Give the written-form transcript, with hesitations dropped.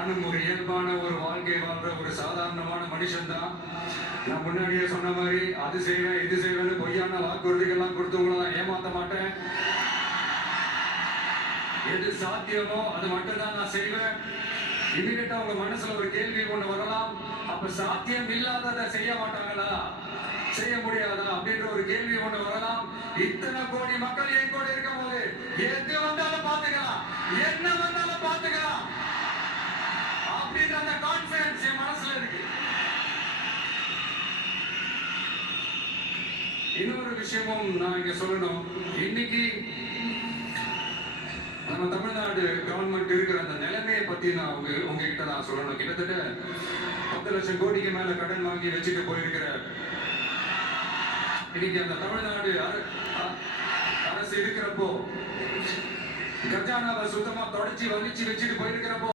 நானும் ஒரு இயல்பான ஒரு வாழ்க்கை வாழ்ற ஒரு சாதாரணமான மனுஷன் தான். நான் முன்னாடியே சொன்ன மாதிரி அது செய்வேன் இது செய்வேன்னு பொய்யான வாக்குறுதிகள்லாம் கொடுத்தவங்கள நான் ஏமாத்த மாட்டேன். எது சாத்தியமோ அது மட்டும்தான் நான் செய்வேன். இமீடியட்டா உங்க மனசுல ஒரு கேள்வி கொண்டு வரலாம், அப்ப சாத்தியம் இல்லாததை செய்ய மாட்டாங்களா, செய்ய முடியாதா அப்படின்ற ஒரு கேள்வி கொண்டு வரலாம். இத்தனை கோடி மக்கள் என் கூட இருக்கும் போது எது வந்தாலும் பாத்துக்கலாம், என்ன வந்தாலும் பாத்துக்கலாம் அப்படின்ற அந்த கான்பிடன்ஸ் என் மனசுல இருக்கு. இன்னொரு விஷயமும் நான் இங்க சொல்லணும். இன்னைக்கு நம்ம தமிழ்நாடு கவர்மெண்ட் இருக்கிற அந்த நிலைமையை பத்தி நான் உங்ககிட்ட நான் சொல்லணும். கிட்டத்தட்ட 10 லட்சம் கோடிக்கு மேல கடன் வாங்கி வச்சுட்டு போயிருக்கிற இன்னைக்கு அந்த தமிழ்நாடு அரசு இருக்கிறப்போ, கஜானாவை சுத்தமா தொடச்சி வலிச்சு வச்சுட்டு போயிருக்கிறப்போ